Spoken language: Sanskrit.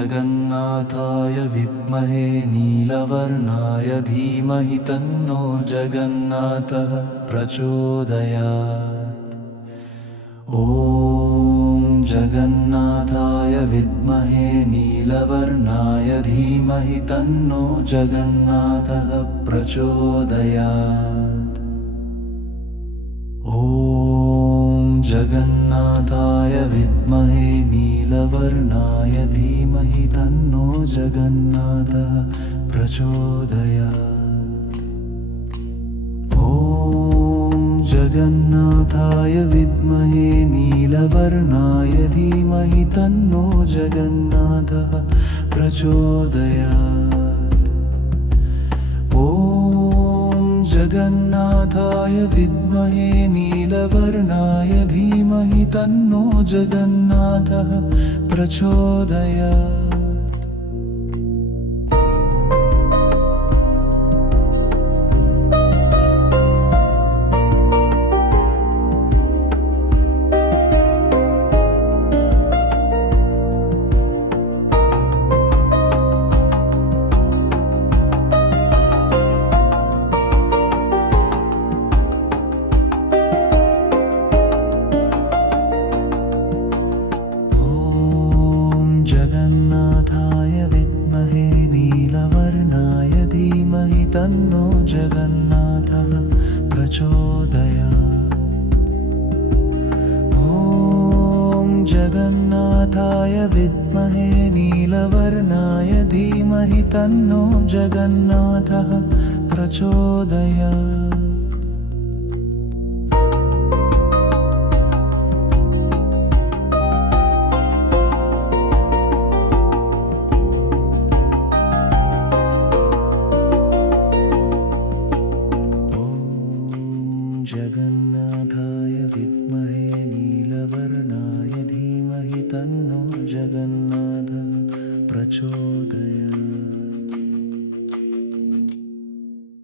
जगन्नाथाय विद्महे नीलवर्णाय धीमहि तन्नो जगन्नाथः प्रचोदयात्। ॐ जगन्नाथाय विद्महे नीलवर्णाय धीमहि तन्नो जगन्नाथः प्रचोदयात्। ॐ जगन्नाथाय विद्महे नीलवर्णाय धीमहि तन्नो जगन्नाथः प्रचोदयात्। ॐ जगन्नाथाय विद्महे नीलवर्णाय धीमहि तन्नो जगन्नाथः प्रचोदयात्। ॐ जगन्नाथाय विद्महे नीलवर्णाय धीमहि तन्नो जगन्नाथः प्रचोदयात्। जगन्नाथाय विद्महे नीलवर्णाय धीमहि तन्नो जगन्नाथः प्रचोदयात्। ॐ जगन्नाथाय विद्महे नीलवर्णाय धीमहि तन्नो जगन्नाथः प्रचोदयात्। जगन्नाथाय विद्महे नीलवर्णाय धीमहि तन्नो जगन्नाथः प्रचोदयात्।